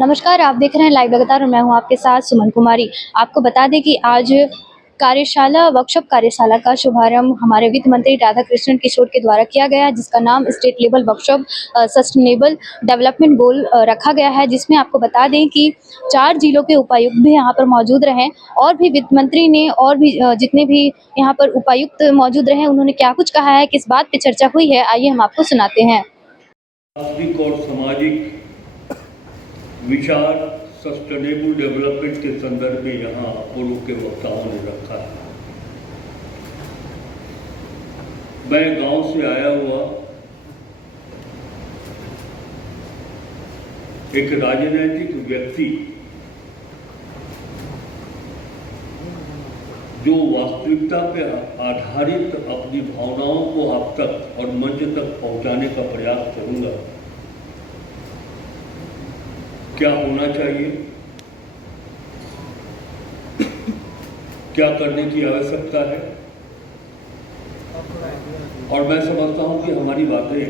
नमस्कार, आप देख रहे हैं लाइव लगातार और मैं हूं आपके साथ सुमन कुमारी। आपको बता दें कि आज वर्कशॉप कार्यशाला का शुभारंभ हमारे वित्त मंत्री राधाकृष्णन किशोर के द्वारा किया गया है, जिसका नाम state level workshop sustainable development goal रखा गया है, जिसमें आपको बता दें कि 4 जिलों के उपायुक्त भी यहाँ पर मौजूद रहे और भी वित्त मंत्री ने और भी जितने भी यहाँ पर उपायुक्त मौजूद रहे, उन्होंने क्या कुछ कहा है, किस बात पे चर्चा हुई है, आइए हम आपको सुनाते हैं। आर्थिक और सामाजिक विचार सस्टेनेबल डेवलपमेंट के संदर्भ में यहाँ अपोलो के वक्ताओं ने रखा है। मैं गांव से आया हुआ एक राजनैतिक व्यक्ति जो वास्तविकता पर आधारित अपनी भावनाओं को आप तक और मंच तक पहुंचाने का प्रयास करूंगा। क्या होना चाहिए, क्या करने की आवश्यकता है, और मैं समझता हूं कि हमारी बातें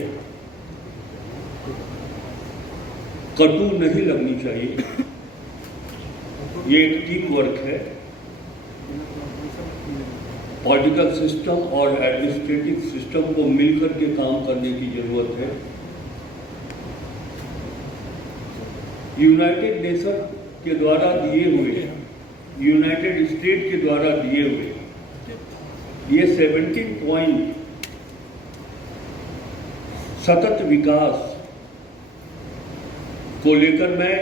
कटु नहीं लगनी चाहिए। ये एक टीम वर्क है। पॉलिटिकल सिस्टम और एडमिनिस्ट्रेटिव सिस्टम को मिलकर के काम करने की जरूरत है। यूनाइटेड नेशन के द्वारा दिए हुए, यूनाइटेड स्टेट के द्वारा दिए हुए ये 17 पॉइंट सतत विकास को लेकर मैं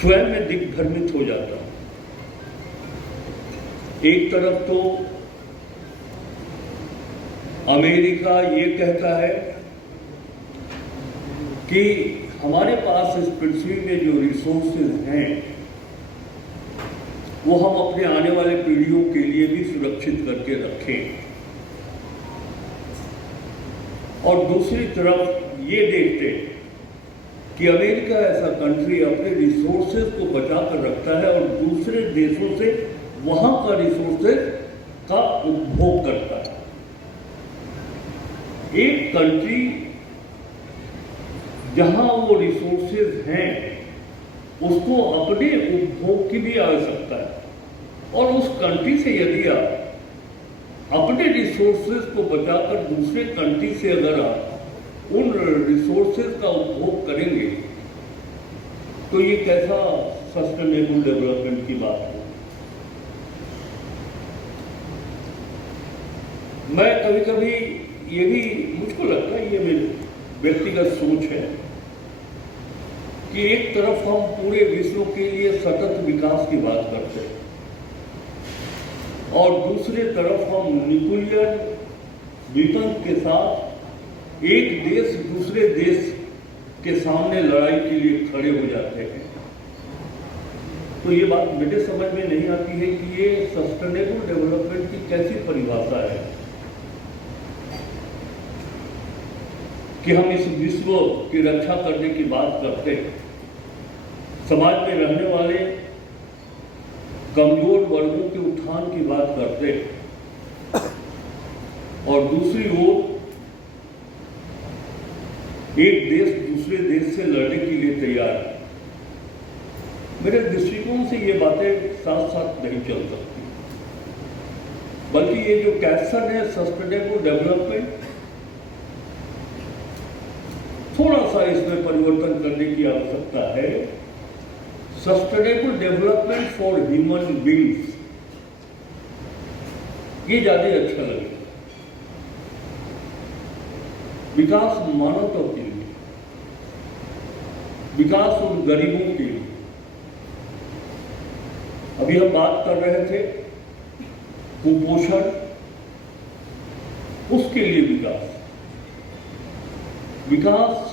स्वयं में दिग्भ्रमित हो जाता हूं। एक तरफ तो अमेरिका ये कहता है कि हमारे पास इस पृथ्वी में जो रिसोर्सेज हैं वो हम अपने आने वाले पीढ़ियों के लिए भी सुरक्षित करके रखें, और दूसरी तरफ ये देखते कि अमेरिका ऐसा कंट्री अपने रिसोर्सेज को बचा कर रखता है और दूसरे देशों से वहां का रिसोर्सेज का उपभोग करता है। एक कंट्री जहां वो रिसोर्सेज हैं उसको अपने उपभोग की भी आवश्यकता है, और उस कंट्री से यदि आप अपने रिसोर्सेज को बचाकर दूसरे कंट्री से अगर आप उन रिसोर्सेज का उपभोग करेंगे तो ये कैसा सस्टेनेबल डेवलपमेंट की बात है। मैं कभी कभी ये भी मुझको लगता है, ये मेरी व्यक्तिगत सोच है कि एक तरफ हम पूरे विश्व के लिए सतत विकास की बात करते हैं और दूसरे तरफ हम न्यूक्लियर वेपन के साथ एक देश दूसरे देश के सामने लड़ाई के लिए खड़े हो जाते हैं। तो ये बात मेरे समझ में नहीं आती है कि ये सस्टेनेबल डेवलपमेंट की कैसी परिभाषा है कि हम इस विश्व की रक्षा करने की बात करते हैं, समाज में रहने वाले कमजोर वर्गों के उत्थान की बात करते हैं, और दूसरी ओर एक देश दूसरे देश से लड़ने के लिए तैयार है। मेरे दृष्टिकोण से ये बातें साथ साथ नहीं चल सकती, बल्कि ये जो कैप्शन है सस्टेनेबल डेवलपमेंट, थोड़ा सा इसमें परिवर्तन करने की आवश्यकता है। Sustainable development for human beings, ये ज्यादा अच्छा लगेगा। विकास मानवता के लिए, विकास उन गरीबों के लिए। अभी हम बात कर रहे थे कुपोषण, उसके लिए विकास, विकास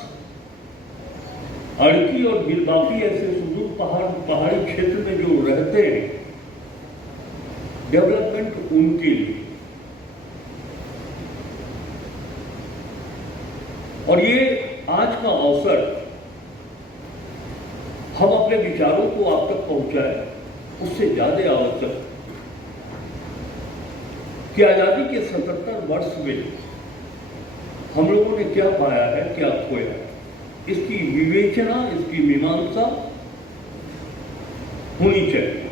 अड़की और बाकी ऐसे सुदूर पहाड़ी क्षेत्र में जो रहते हैं, डेवलपमेंट उनके लिए। और ये आज का अवसर हम अपने विचारों को आप तक पहुंचाएं, उससे ज्यादा आवश्यक कि आजादी के 77 वर्ष में हम लोगों ने क्या पाया है, क्या खोया है। इसकी विवेचना, इसकी मीमांसा होनी चाहिए।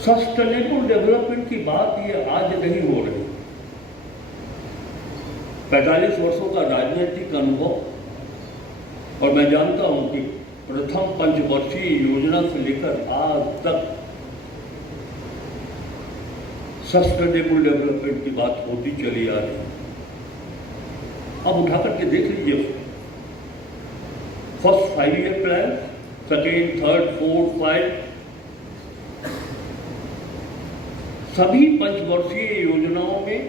सस्टेनेबल डेवलपमेंट की बात ये आज नहीं हो रही। 45 वर्षों का राजनीतिक अनुभव और मैं जानता हूं कि प्रथम पंचवर्षीय योजना से लेकर आज तक सस्टेनेबल डेवलपमेंट की बात होती चली आ रही है। अब उठा करके देख लीजिए, first 5 year plan, second, third, fourth, 5, सभी पंचवर्षीय योजनाओं में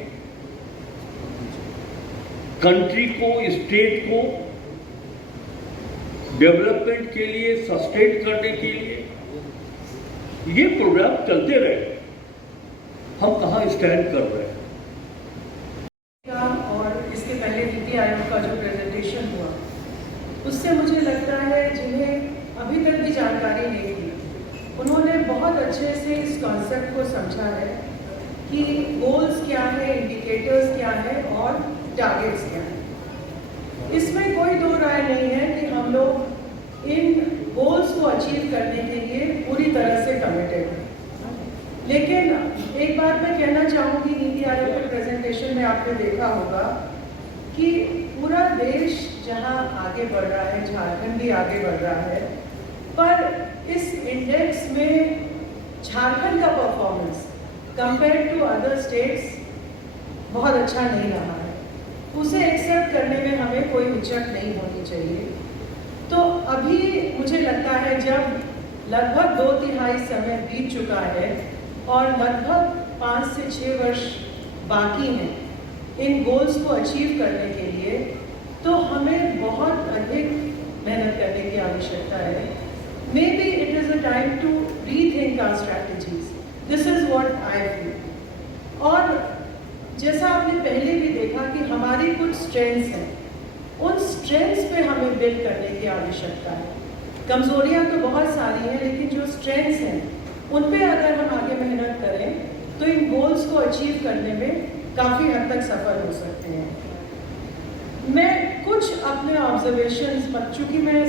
कंट्री को, स्टेट को डेवलपमेंट के लिए, सस्टेन करने के लिए ये प्रोग्राम चलते रहे। हम कहाँ स्टैंड कर रहे हैं? और इसके पहले नीति आयोग का जो प्रेजेंटेशन हुआ, उससे मुझे लगता है जिन्हें अभी तक भी जानकारी नहीं थी, उन्होंने बहुत अच्छे से इस कॉन्सेप्ट को समझा है कि गोल्स क्या है, इंडिकेटर्स क्या है और टारगेट्स क्या है। इसमें कोई दो राय नहीं है कि हम लोग इन गोल्स को अचीव करने के लिए पूरी तरह से कमिटेड हैं। लेकिन एक बात मैं कहना चाहूँगी, नीति आयोग के प्रेजेंटेशन में आपने देखा होगा कि पूरा देश जहाँ आगे बढ़ रहा है, झारखंड भी आगे बढ़ रहा है, पर इस इंडेक्स में झारखंड का performance compare to other states बहुत अच्छा नहीं रहा है। उसे एक्सेप्ट करने में हमें कोई हिचक नहीं होनी चाहिए। तो अभी मुझे लगता है जब लगभग 2/3 समय बीत चुका है और लगभग 5 से 6 वर्ष बाकी हैं इन गोल्स को अचीव करने के लिए, तो हमें बहुत अधिक मेहनत करने की आवश्यकता है। Maybe it is a time to rethink our strategies. This is what I feel. और जैसा आपने पहले भी देखा कि हमारी कुछ स्ट्रेंथ्स हैं, उन स्ट्रेंथ्स पे हमें बिल्ड करने की आवश्यकता है। कमजोरियां तो बहुत सारी हैं, लेकिन जो स्ट्रेंथ्स हैं उन पे अगर हम आगे मेहनत करें तो इन गोल्स को अचीव करने में काफ़ी हद तक सफल हो सकते हैं। मैं कुछ अपने ऑब्जर्वेशंस, चूँकि मैं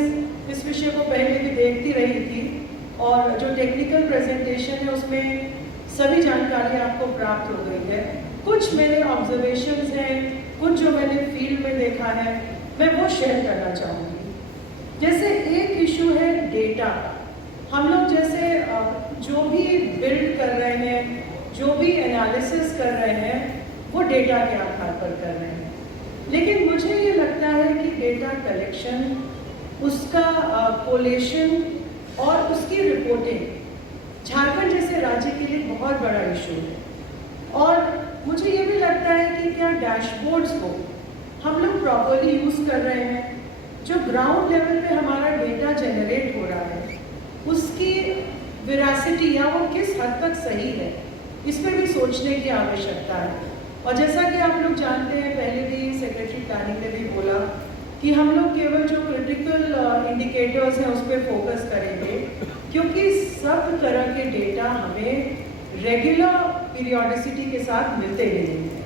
इस विषय को पहले भी देखती रही थी और जो टेक्निकल प्रेजेंटेशन है उसमें सभी जानकारी आपको प्राप्त हो गई है। कुछ मेरे ऑब्जर्वेशंस हैं, कुछ जो मैंने फील्ड में देखा है, मैं वो शेयर करना चाहूँगी। जैसे एक इशू है डेटा। हम लोग जैसे जो भी बिल्ड कर रहे हैं, जो भी एनालिसिस कर रहे हैं, वो डेटा के आधार पर कर रहे हैं। लेकिन मुझे ये लगता है कि डेटा कलेक्शन, उसका कोलेशन और उसकी रिपोर्टिंग झारखंड जैसे राज्य के लिए बहुत बड़ा इशू है। और मुझे ये भी लगता है कि क्या डैशबोर्ड्स को हम लोग प्रॉपरली यूज़ कर रहे हैं, जो ग्राउंड लेवल पे हमारा डेटा जनरेट हो रहा है उसकी वेरासिटी या वो किस हद तक सही है, इस पर भी सोचने की आवश्यकता है। और जैसा कि आप लोग जानते हैं, पहले भी सेक्रेटरी प्लानिंग ने भी बोला कि हम लोग केवल जो क्रिटिकल इंडिकेटर्स हैं उस पर फोकस करेंगे, क्योंकि सब तरह के डेटा हमें रेगुलर पीरियोडिसिटी के साथ मिलते नहीं हैं।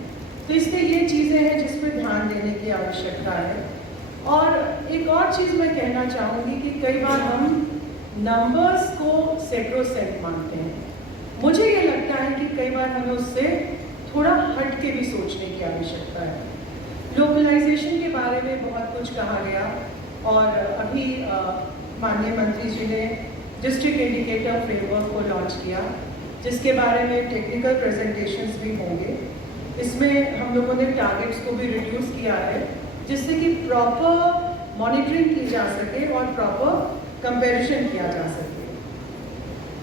तो इसलिए ये चीज़ें हैं जिस पर ध्यान देने की आवश्यकता है। और एक और चीज़ मैं कहना चाहूँगी कि कई बार हम नंबर्स को सेक्रोसेंट मानते हैं। मुझे ये लगता है कि कई बार हमें उससे थोड़ा हट के भी सोचने की आवश्यकता है। लोकलाइजेशन के बारे में बहुत कुछ कहा गया और अभी माननीय मंत्री जी ने डिस्ट्रिक्ट इंडिकेटर फ्रेमवर्क को लॉन्च किया, जिसके बारे में टेक्निकल प्रेजेंटेशंस भी होंगे। इसमें हम लोगों ने टारगेट्स को भी रिड्यूस किया है, जिससे कि प्रॉपर मॉनिटरिंग की जा सके और प्रॉपर कंपैरिजन किया जा सके।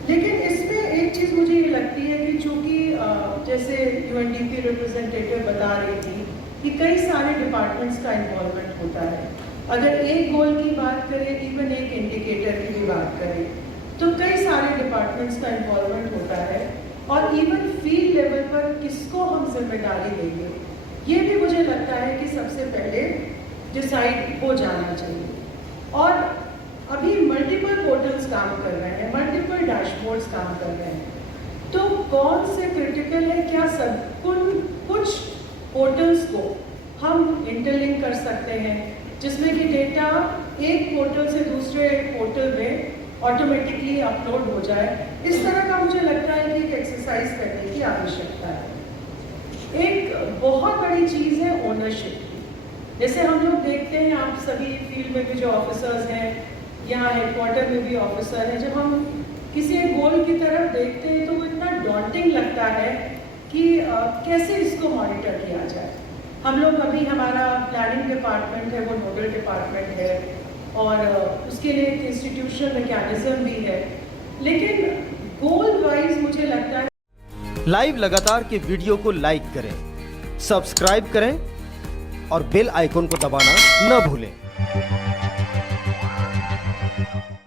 लेकिन इसमें एक चीज़ मुझे ये लगती है कि चूँकि जैसे यूएनडीपी रिप्रेजेंटेटिव बता रही थी कि कई सारे डिपार्टमेंट्स का इन्वॉल्वमेंट होता है। अगर एक गोल की बात करें, इवन एक इंडिकेटर की भी बात करें, तो कई सारे डिपार्टमेंट्स का इन्वॉल्वमेंट होता है। और इवन फील्ड लेवल पर किसको हम जिम्मेदारी देंगे, ये भी मुझे लगता है कि सबसे पहले डिसाइड हो जाना चाहिए। और अभी मल्टीपल पोर्टल्स काम कर रहे हैं, मल्टीपल डैशबोर्ड्स काम कर रहे हैं, तो कौन से क्रिटिकल है, क्या सब कुछ पोर्टल्स को हम इंटरलिंक कर सकते हैं, जिसमें कि डेटा एक पोर्टल से दूसरे पोर्टल में ऑटोमेटिकली अपलोड हो जाए। इस तरह का मुझे लगता है कि एक एक्सरसाइज करने की आवश्यकता है। एक बहुत बड़ी चीज़ है ओनरशिप की। जैसे हम लोग देखते हैं, आप सभी फील्ड में भी जो ऑफिसर्स हैं, यहाँ हेडक्वार्टर में भी ऑफिसर हैं, जब हम किसी एक गोल की तरफ देखते हैं तो वो इतना डॉन्टिंग लगता है कि कैसे इसको मॉनिटर किया जाए। हम लोग अभी, हमारा प्लानिंग डिपार्टमेंट है वो नोडल डिपार्टमेंट है और उसके लिए एक इंस्टीट्यूशनल मैकेनिज्म भी है, लेकिन गोल वाइज मुझे लगता है। लाइव लगातार के वीडियो को लाइक करें, सब्सक्राइब करें और बेल आइकन को दबाना न भूलें।